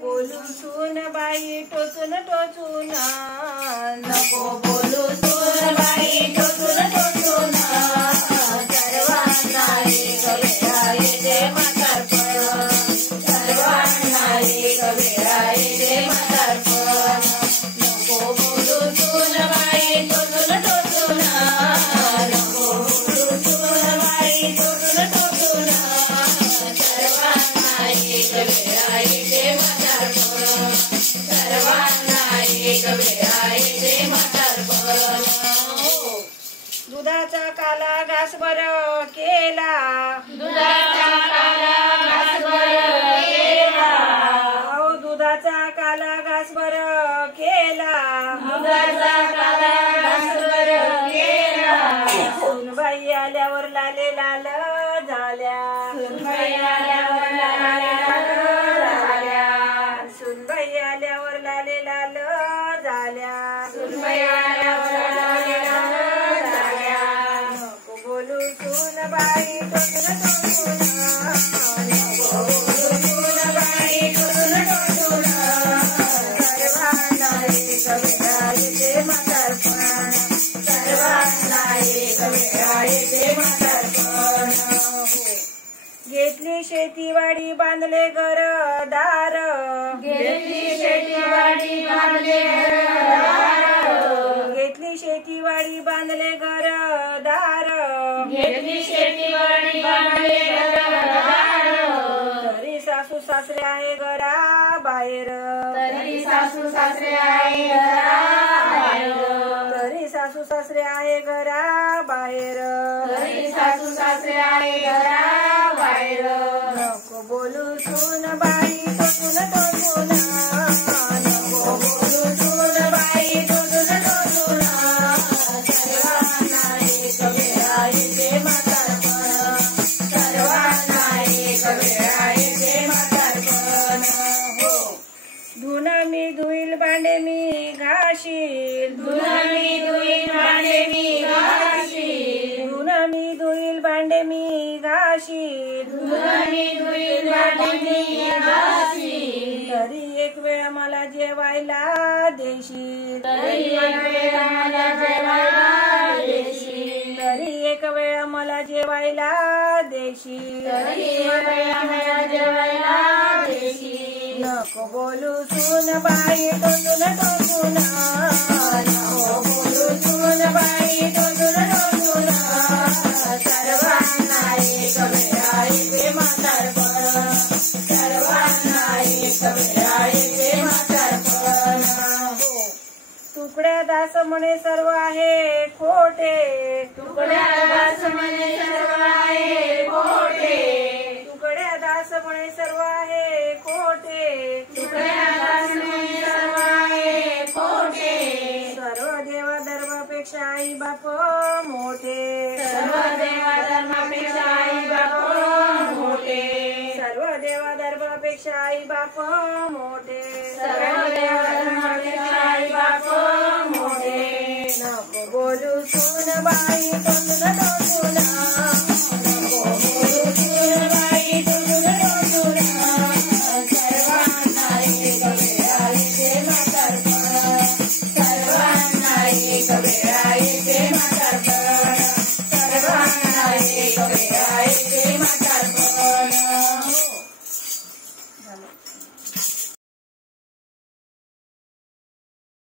बोलू सून बाई टोचून टोचून, नको बोलू सून बाई टोचून टोचून, सर्वांना एक वेळा येते म्हातारपण, सर्वांना एक वेळा येते म्हातारपण. नको बोलू सून बाई टोचून टोचून, नको बोलू सून बाई टोचून टोचून, सर्वांना एक वेळा येते म्हातारपण, सर्वांना एक वेळा येते म्हातारपण. दुधाचा काला घासभर केला, दुधाचा काला घासभर केला, दुधाचा काला घासभर केला, दुधाचा काला घासभर केला. सुनबाई आल्यावर लाले लाल झाल्या, सुनबाई आल्यावर लाले लाल झाल्या, सुनबाई आल्यावर लाले लाल झाल्या, सुनबाई आल्यावर लाले लाल झाल्या. नको बोलू सूनबाई टोचून टोचून, नको बोलू सूनबाई टोचून टोचून, सर्वांना एक वेळा येते म्हातारपण, सर्वांना एक वेळा येते म्हातारपण. घेतली शेतीवाडी बांधले घरदार, घेतली शेतीवाडी बांधले घरदार, घेतली शेतीवाडी बांधले घरदार, घेतली शेतीवाडी बांधले घरदार. तरी सासू सासरे आहे घरा बाहेर, तरी सासू सासरे आहे घरा बाहेर, तरी सासू सासरे आहे घरा बाहेर, तरी सासू सासरे आहे घरा बाहेर. नको बोलू सूनबाई टोचून टोचून, नको बोलू सूनबाई टोचून टोचून, सर्वांना एक वेळा येते म्हातारपण, सर्वांना एक वेळा येते म्हातारपण. धुन मी धुईल भांडे मी घाशील, धुन मी धुईल भांडे मी घाशील, धुन मी धुईल भांडे मी घाशील, धुन मी धुईल भांडे मी घाशील. तरी एक वेळ मला जेवायला देशील, तरी एक वेळ मला जेवायला देशील, तरी एक वेळ मला जेवायला देशील, तरी एक वेळ मला जेवायला देशील. नको बोलू सूनबाई टोचून टोचून, नको बोलू सूनबाई टोचून टोचून, सर्वांना एक वेळा येते म्हातारपण, सर्वांना एक वेळा येते म्हातारपण. तुकड्या दास म्हणे सर्व आहे खोटे, तुकड्या दास म्हणे सर्व आहे खोटे, तुकड्या दास म्हणे सर्व आहे खोटे, तुकड्या दास म्हणे सर्व आहे खोटे. सर्व देवा धर्मापेक्षा आई बाप मोठे, सर्व देवा धर्मापेक्षा आई बाप मोठे, सर्व देवा धर्मापेक्षा आई बाप मोठे, सर्व देवा धर्मापेक्षा आई बाप मोठे. नको बोलू सूनबाई टोचून टोचून, नको बोलू सूनबाई टोचून टोचून, सर्वांना एक वेळा येते म्हातारपण, सर्वांना एक वेळा येते म्हातारपण, सर्वांना एक वेळा येते म्हातारपण.